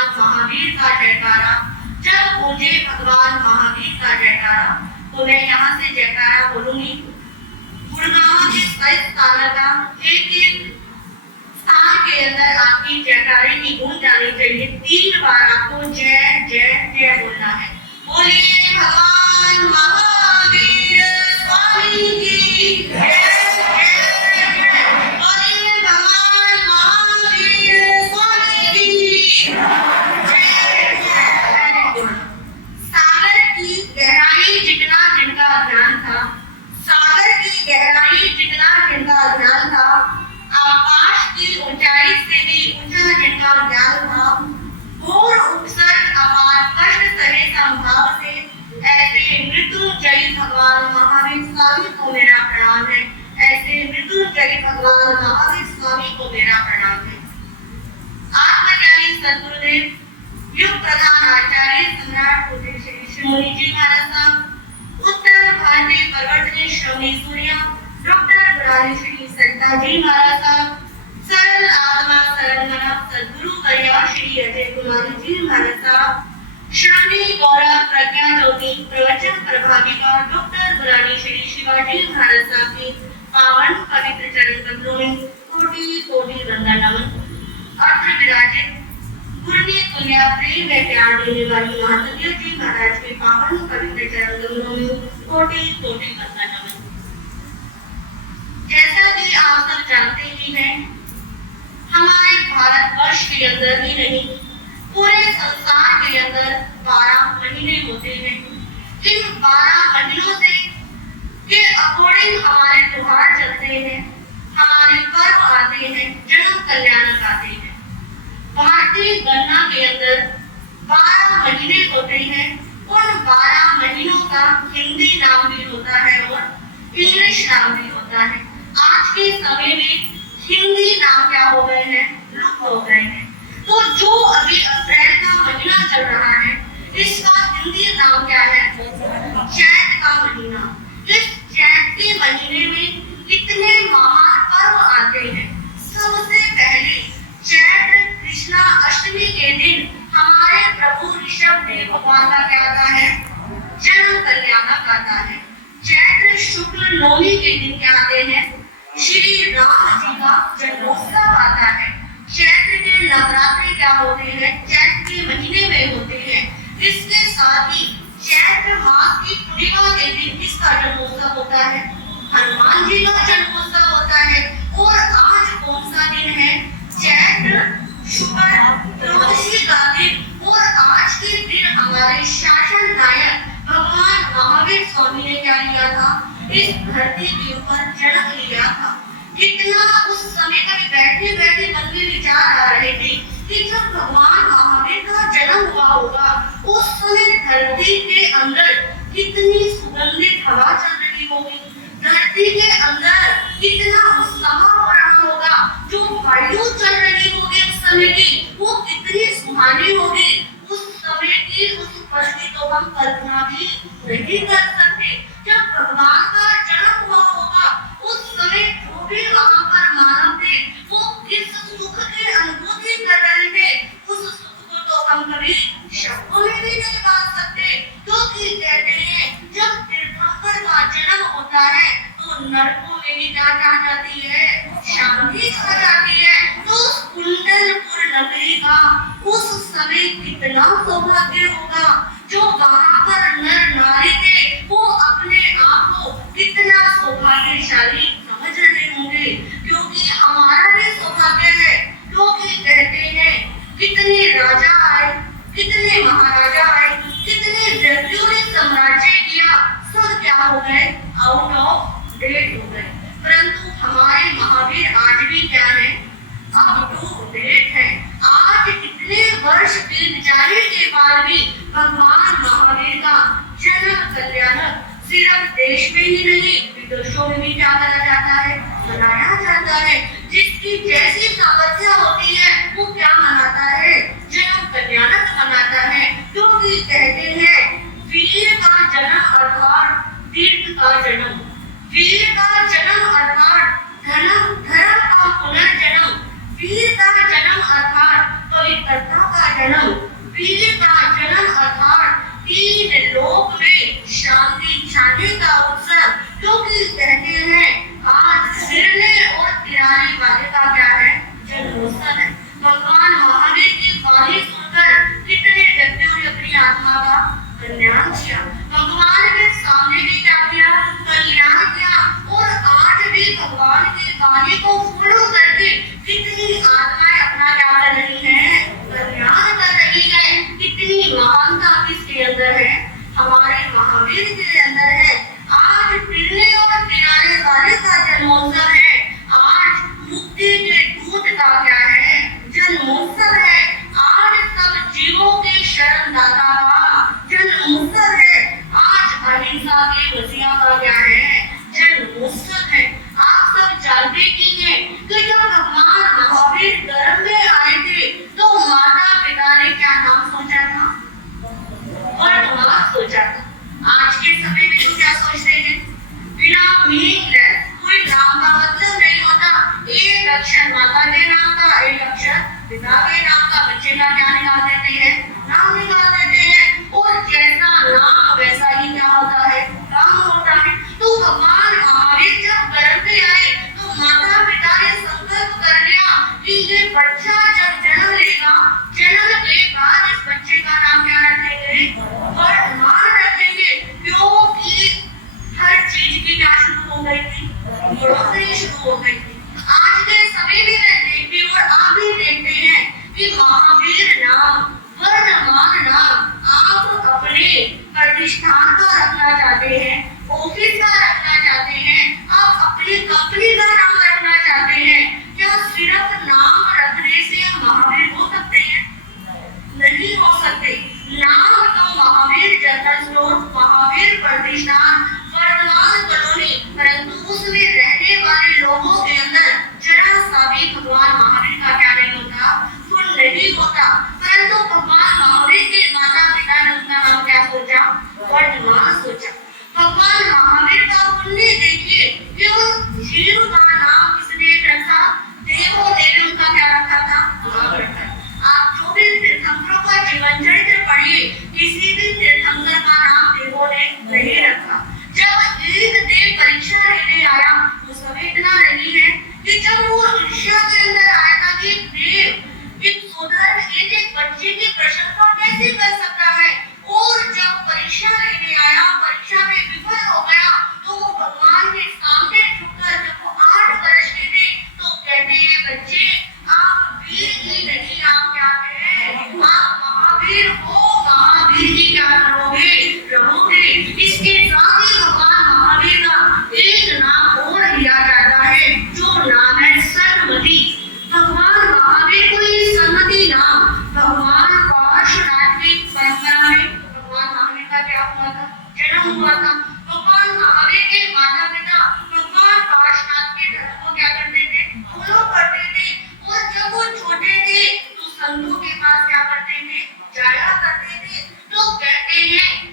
भगवान महावीर का जयकारा, जब गूंजे भगवान महावीर का जयकारा, तो मैं यहाँ से जयकारा बोलूंगी। गुड़गांव के कई स्थानों का एक स्थान के अंदर आपकी जयकारे की गूंज आनी चाहिए। 3 बार आपको जय जय जय बोलना है। बोलिए भगवान महावीर स्वामी की जय। गहराई जितना जिनका ज्ञान था, आकाश की ऊंचाई से भी ऊंचा जिनका ज्ञान था, घोर उपसर्ग अपार कष्ट सहे संभाव से, ऐसे मृत्युंजयी भगवान महावीर स्वामी को मेरा प्रणाम है। ऐसे मृत्युंजयी भगवान महावीर स्वामी को मेरा प्रणाम है। आत्मज्ञानी सद्गुरुदेव, युग प्रधान आचार्य सम्राट पूज्य श्री शिरोमणि जी महाराज साहब, उत्तर भारतीय परिवर्तनीय श्रवणी सूर्या डॉक्टर मुरारी श्री संता जी महाराज साहब, सरल आत्मा सरल मना सद्गुरु करिया श्री अजय कुमारी जी महाराज साहब, श्रवणी गौरव प्रज्ञा ज्योति प्रवचन प्रभाविका डॉक्टर मुरारी श्री शिवाजी महाराज साहब की पावन पवित्र चरण कमलों में कोटि कोटि वंदन नमन। अत्र विराजित गुरुनी तुल्या प्रेम में प्यार देने वाली महादेव जी महाराज के पावन पवित्र चरण कमलों में कोटि कोटि वंदन नमन। जैसा कि आप सब जानते ही हैं, हमारे भारतवर्ष के अंदर ही नहीं, पूरे संसार के अंदर 12 महीने होते हैं। इन 12 महीनों से के अकॉर्डिंग हमारे त्योहार चलते हैं, हमारे पर्व आते हैं, जन्म कल्याणक आते हैं। भारतीय गणना के अंदर 12 महीने होते हैं। उन 12 महीनों का हिंदी नाम भी होता है और इंग्लिश नाम भी होता है। आज के समय में हिंदी नाम क्या हो गए हैं? लुप्त हो गए हैं। तो जो अभी अप्रैल का महीना चल रहा है, इसका हिंदी नाम क्या है? चैत का महीना। इस चैत के महीने में कितने महान पर्व आते हैं। सबसे पहले चैत्र कृष्णा अष्टमी के दिन हमारे प्रभु ऋषभ देव भगवान का क्या आता है? जन्म कल्याणक आता है। चैत्र शुक्ल नवमी के दिन क्या आते हैं? श्री राम जी का जन्मोत्सव आता है। चैत्र के नवरात्रि क्या होते हैं? चैत्र के महीने में होते हैं। इसके साथ ही चैत्र मास की पूर्णिमा के दिन किसका जन्मोत्सव होता है? हनुमान जी का जन्मोत्सव होता है। और आज कौन सा दिन है? चैत्र शुक्ल त्रयोदशी का दिन। और आज के दिन हमारे शासन नायक भगवान महावीर स्वामी ने क्या लिया था? इस धरती के ऊपर जन्म लिया था। कितना उस समय कभी बैठे बैठे मन में विचार आ रहे थे कि जब भगवान महावीर का जन्म हुआ होगा, उस समय धरती के अंदर कितनी सुगंधित हवा चल रही होगी, धरती के अंदर कितना उत्साह हो रहा होगा, जो वायु चल रही होगी उस समय की, वो कितनी सुहानी होगी। उस समय की उस उपस्थिति को हम कल्पना भी नहीं कर सकते। जब भगवान का जन्म हुआ होगा, उस समय जो भी वहां पर मानव थे, वो किस सुख की अनुभूति कर रहे थे, उस सुख को तो हम कभी शब्दों में भी नहीं बांध सकते। क्योंकि कहते हैं जब तीर्थंकर का जन्म होता है तो नरकों में भी क्या कहा जाती है? शांति छा जाती है। तो उस कुंडलपुर नगरी का उस समय कितना सौभाग्य होगा, जो वहां पर नर नारी थे वो अपने आप को कितना सौभाग्यशाली समझ रहे होंगे। क्योंकि हमारा भी सौभाग्य है। लोग कहते हैं कितने राजा आए, कितने महाराजा आए, कितने व्यक्तियों ने साम्राज्य किया, सब क्या हो गए? आउट ऑफ डेट हो गए। परंतु हमारे महावीर आज भी क्या है? अप टू डेट है। आज कितने वर्ष बीत जाने के बाद भी भगवान महावीर का जन्म कल्याणक सिर्फ देश में ही नहीं, विदेशों में भी क्या करा जाता है? मनाया जाता है। जिसकी जैसी सामर्थ्य होती है वो क्या मनाता है? जन्म कल्याणक मनाता है। क्योंकि कहते हैं वीर का जन्म अर्थात तीर्थ का जन्म, वीर का जन्म अर्थात धर्म का पुनर्जन्म, वीर का जन्म अर्थात पवित्रता का जन्म, वीर का जन्म अर्थात तीन लोक में शांति छाने का उत्सव, क्योंकि कहते हैं आज गिरने और किनारे वाले का क्या है, जन्मोत्सव है। भगवान महावीर की वाणी सुनकर कितने व्यक्तियों ने अपनी आत्मा का कल्याण किया, भगवान के सामने भी क्या किया, कल्याण किया। और आज भी भगवान की वाणी को फॉलो करके कितनी आत्माएं अपना क्या कर रही हैं, कल्याण कर रही है। कितनी महानता किसके अंदर है, हमारे महावीर के अंदर है। आज पीने और पिलाने वाले का जन्मोत्सव है, आज मुक्ति के दूत का क्या है, जन्मोत्सव है। आज सब जीवों के शरणदाता का जन्मोत्सव है। आज अहिंसा के वसीला का क्या है, जन्मोत्सव है। आप सब जानते ही हैं कि जब भगवान महावीर गर्भ में आए थे तो माता पिता ने क्या नाम सोचा था, वर्तमान सोचा था। आज के समय में तो क्या सोचते हैं, बिना मीनिंगलेस, कोई नाम का मतलब नहीं होता। एक अक्षर माता के नाम का, एक अक्षर पिता के नाम का, बच्चे का क्या निकाल देते हैं, नाम निकाल देते हैं। और जैसा नाम वैसा ही क्या होता है, काम होता है। तो भगवान महावीर जब गर्भ में आए तो माता पिता ने संकल्प कर लिया कि ये बच्चा जब जन्म लेगा, जन्म के बाद इस बच्चे का नाम क्या रखेंगे, वर्तमान रखेंगे। क्योंकि हर चीज की क्या शुरू हो गई थी, बढ़ोतरी शुरू हो गई थी। आज के समय में मैं देखती हूँ और आप भी देखते हैं कि महावीर नाम, वर्तमान नाम आप अपने प्रतिष्ठान का रखना चाहते हैं, ऑफिस का रखना चाहते हैं, आप अपनी कंपनी का नाम रखना चाहते हैं। क्या सिर्फ नाम रखने से महावीर हो सकते हैं, नहीं हो सकते। नाम तो महावीर जनरल स्टोर, महावीर प्रतिष्ठान, वर्तमान कॉलोनी, परंतु उसमें रहने वाले लोगों के अंदर जरा सा भी भगवान महावीर का क्या नहीं होता, फुल नहीं होता। परंतु भगवान महावीर के माता पिता ने उनका नाम क्या सोचा, वर्तमान सोचा। भगवान महावीर का पुण्य देखिए कि उस जीव का नाम किसने रखा, देवों ने भी उनका क्या रखा था, नाम रखा। आप जो भी तीर्थंकरों का जीवन चरित्र पढ़िए, किसी भी तीर्थंकर का नाम देवों ने नहीं रखा। जब एक देव परीक्षा लेने आया, उस समय इतना नहीं है कि जब वो ईर्ष्या के अंदर आया था कि देव एक सुधर्म एक बच्चे की प्रशंसा कैसे कर सकता है, और जब परीक्षा लेने आया, परीक्षा में विफल हो गया, तो वो भगवान के सामने झुककर, जब वो 8 वर्ष के थे, तो कहते हैं बच्चे आप वीर ही नहीं, आप क्या हैं, आप महावीर हो, महावीर ही क्या करोगे, रहोगे। इसके साथ ही भगवान महावीर का एक नाम और लिया जाता है, जो नाम है सन्मति। भगवान महावीर को ये सन्मति नाम भगवान पार्श्वनाथ की परंपरा में भगवान महावीर का क्या हुआ था, जन्म हुआ था। भगवान महावीर के माता पिता भगवान पार्श्वनाथ के धर्म को क्या करते थे, फॉलो करते थे। और जब वो छोटे थे तो संतों के पास क्या करते थे, जाया करते थे। तो कहते हैं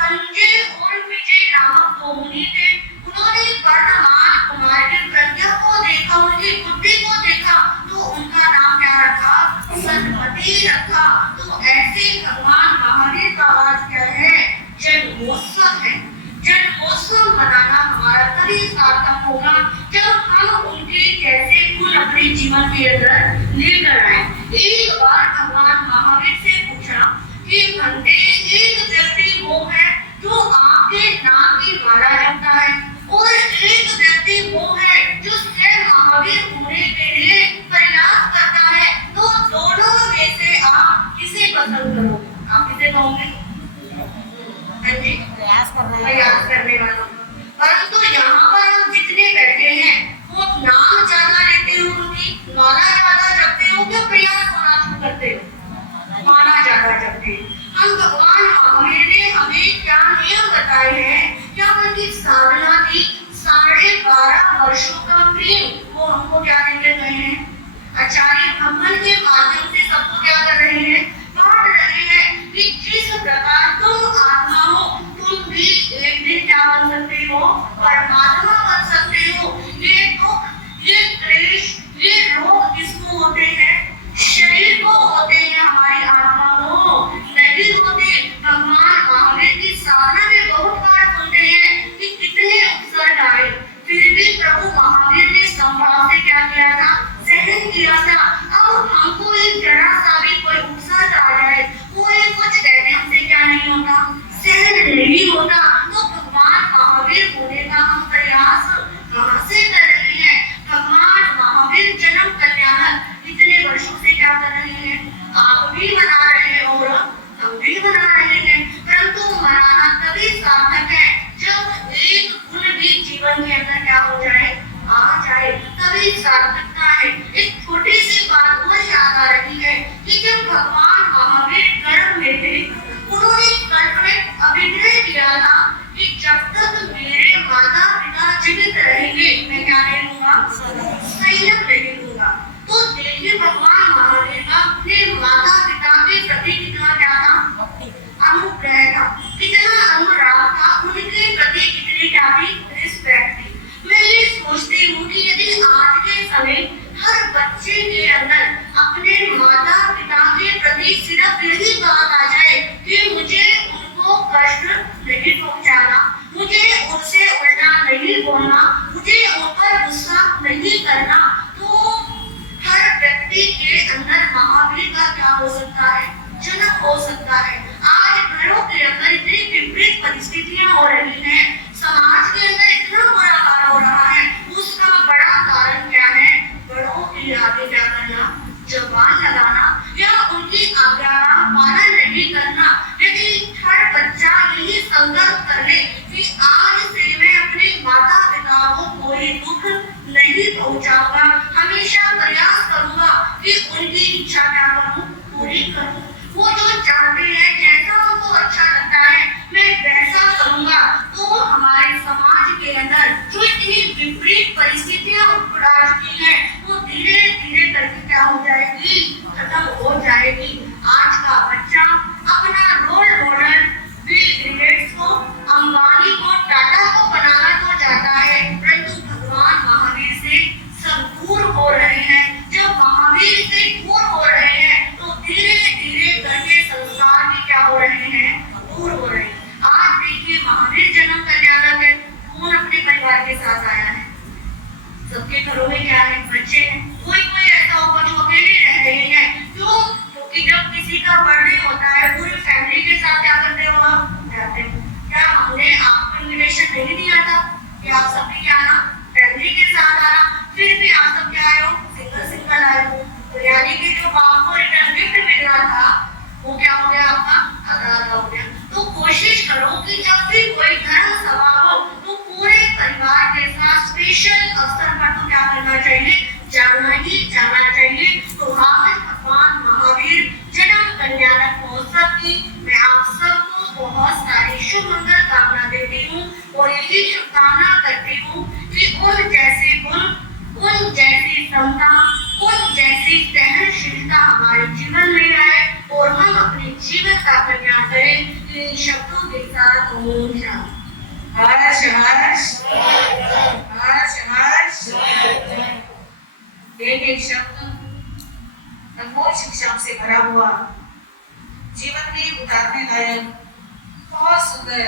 संजय और विजय नामक दो मुनि थे, उन्होंने वर्तमान कुमार की प्रज्ञा को देखा, उनकी बुद्धि को देखा, तो उनका नाम क्या रखा, सन्मति रखा। तो ऐसे भगवान महावीर का आज क्या है, जन्मोत्सव है। जन्मोत्सव मनाना हमारा तभी सार्थक होगा जब हम उनके जैसे गुण अपने जीवन के अंदर लेकर आए। एक बार भगवान महावीर से पूछा कि भंते एक व्यक्ति वो है जो आपके नाम की माला जपता है, और एक व्यक्ति वो है जो स्वयं महावीर होने के लिए प्रयास करता है, तो दोनों में से आप किसे पसंद करोगे, आप किसे कहोगे, प्रयास करने वाला। परंतु यहाँ पर हम जितने बैठे हैं वो नाम ज्यादा लेते हो, उनकी माला ज्यादा जपते हो, क्या प्रयास होना शुरू करते हो, माला ज्यादा जपते हो। हम भगवान महावीर ने हमें क्या नियम बताए हैं, क्या उनकी साधना थी 12.5 वर्षों का प्रेम, वो हमको क्या देते गए हैं, आचार्य ब्राह्मण के माध्यम से सबको क्या कर रहे हैं, बांट रहे हैं कि जिस प्रकार तुम आत्मा हो, तुम भी एक दिन क्या बन सकते हो, परमात्मा बन सकते हो। ये दुख, ये क्लेश, ये रोग किसको होते हैं, शरीर को होते नहीं बना रहे हैं, परंतु मनाना तभी सार्थक है जब एक गुण भी जीवन के अंदर क्या हो जाए, आ जाए, तभी सार्थकता है। एक छोटी सी बात और याद आ रही है कि जब भगवान महावीर गर्भ में थे, उन्होंने कल्प में अभिनय किया था कि जब तक मेरे माता पिता जीवित रहेंगे मैं क्या नहीं लूंगा, संयम नहीं लूंगा। तो देखिए भगवान महावीर का अपने माता पिता के प्रति कितना क्या था, अनुग्रह था, कितना अनुराग था, उनके प्रति कितनी क्या थी, रिस्पेक्ट थी। मैं ये सोचती हूँ कि यदि आज के समय हर बच्चे के अंदर अपने माता पिता के प्रति सिर्फ यही बात आ जाए कि मुझे उनको कष्ट नहीं पहुंचाना, मुझे उनसे उल्टा नहीं बोलना, मुझे उन पर गुस्सा नहीं करना, तो हर व्यक्ति के अंदर महावीर का क्या हो सकता है, जन्म हो सकता है। आज घरों के अंदर इतनी विपरीत परिस्थितियां हो रही हैं, समाज के अंदर इतना बुरा हाल हो रहा है, उसका बड़ा कारण क्या है, बड़ों की आगे क्या करना, जबान लगाना या उनकी आज्ञा का पालन नहीं करना। यदि हर बच्चा यही संकल्प कर ले कि आज से मैं अपने माता पिता को कोई दुख नहीं पहुंचाऊंगा, हमेशा प्रयास करूंगा कि उनकी इच्छा क्या करूं, पूरी करूं, वो जो चाहते हैं, जैसा उनको अच्छा लगता है मैं वैसा करूंगा, तो हमारे समाज के अंदर जो इतनी विपरीत परिस्थितियां उठा चुकी हैं, वो धीरे धीरे करके क्या हो जाएगी, खत्म हो जाएगी। आज का बच्चा अपना रोल मॉडल बिल गेट्स को, अंबानी को, टाटा को बनाना तो चाहता है, परंतु भगवान महावीर से सब दूर हो रहे हैं। जब महावीर से दूर हो रहे हैं तो धीरे धीरे करके संसार भी क्या हो रहे हैं, दूर हो रहे हैं। आज देखिए महावीर जन्म का क्या अलग है, कौन अपने परिवार के साथ आया है, सबके घरों में क्या है, बच्चे हैं, कोई कोई ऐसा होगा जो अकेले रह रहे हैं। क्यों? क्योंकि जब किसी का बर्थडे होता है पूरी फैमिली के साथ क्या करते हो, आप जाते हो। क्या हमने आपको इनविटेशन नहीं दिया था कि आप सब भी क्या आना, फैमिली के साथ आना, फिर भी आप सब क्या आए हो, सिंगल सिंगल आए हो। तो यानी कि जो आपको रिटर्न गिफ्ट मिलना था वो क्या हो गया, आपका आधा आधा हो गया। तो कोशिश करो कि जब भी कोई धर्म सभा हो तो पूरे परिवार के साथ स्पेशल अवसर पर तो क्या करना चाहिए, जाना ही जाना चाहिए। तो आज भगवान महावीर जन्म कल्याणक महोत्सव की मैं आप सबको बहुत सारी शुभ मंगल कामना देती हूँ और यही शुभकामना करती हूँ कि उन जैसे गुण, उन जैसी समता, उन जैसी सहनशीलता हमारे जीवन में आए और हम अपने जीवन का कल्याण करें। इन शब्दों के साथ ओम शांति। हर्ष हर्ष हर्ष हर्ष। एक एक शब्द अनमोल शिक्षा से भरा हुआ, जीवन में उतारने लायक, बहुत सुंदर।